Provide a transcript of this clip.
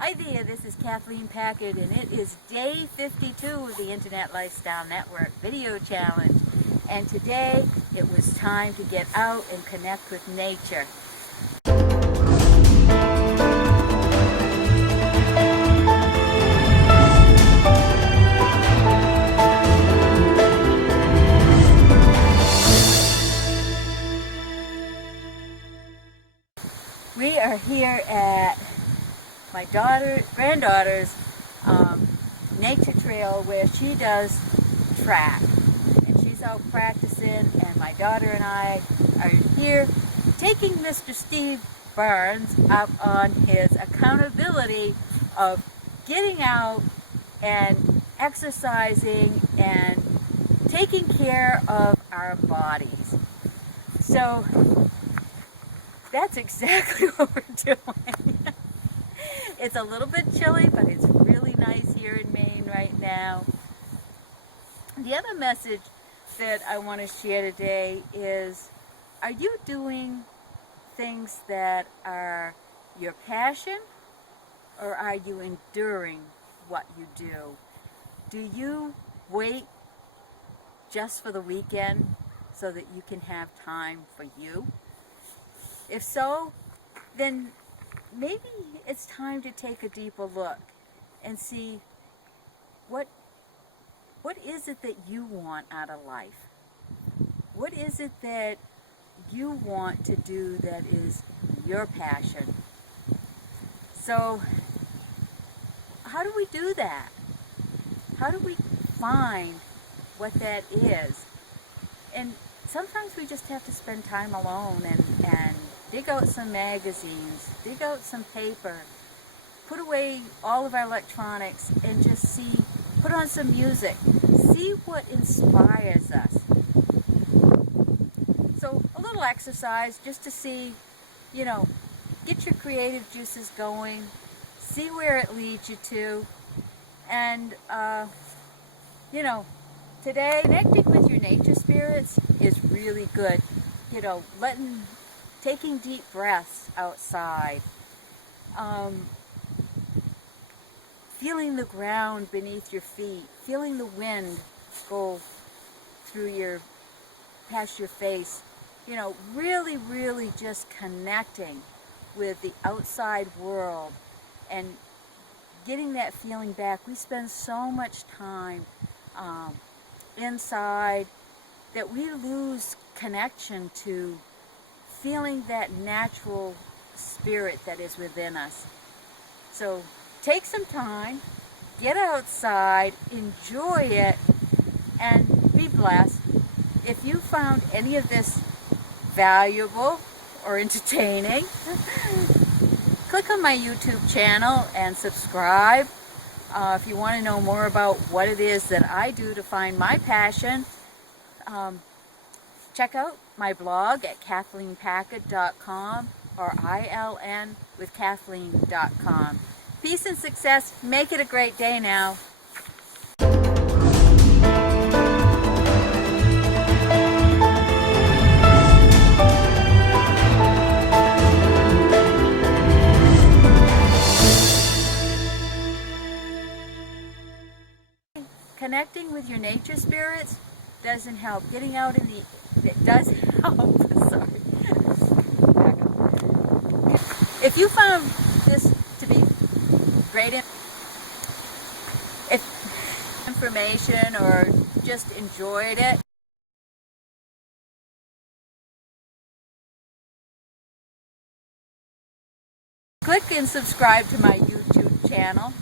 Hi there, this is Kathleen Packard, and it is day 52 of the Internet Lifestyle Network Video Challenge. And today, it was time to get out and connect with nature. We are here at my granddaughter's nature trail where she does track, and she's out practicing, and my daughter and I are here taking Mr. Steve Barnes up on his accountability of getting out and exercising and taking care of our bodies. So that's exactly what we're doing. It's a little bit chilly, but it's really nice here in Maine right now. The other message that I want to share today is, are you doing things that are your passion, or are you enduring what you do? Do you wait just for the weekend so that you can have time for you? If so, then maybe it's time to take a deeper look and see what is it that you want out of life? What is it that you want to do that is your passion? So how do we do that? How do we find what that is? And sometimes we just have to spend time alone and dig out some magazines, dig out some paper, put away all of our electronics, and just put on some music, see what inspires us. So a little exercise just to see, get your creative juices going, see where it leads you to, and, today, connecting with your nature spirits is really good. Taking deep breaths outside, feeling the ground beneath your feet, feeling the wind go past your face, really just connecting with the outside world and getting that feeling back. We spend so much time inside that we lose connection to feeling that natural spirit that is within us. So take some time, get outside, enjoy it, and be blessed. If you found any of this valuable or entertaining, click on my YouTube channel and subscribe. If you want to know more about what it is that I do to find my passion, check out my blog at kathleenpackard.com or ILNwithkathleen.com. Peace and success. Make it a great day now. Connecting with your nature spirits doesn't help. Getting out it does help. Sorry. If you found this to be great information or just enjoyed it, click and subscribe to my YouTube channel.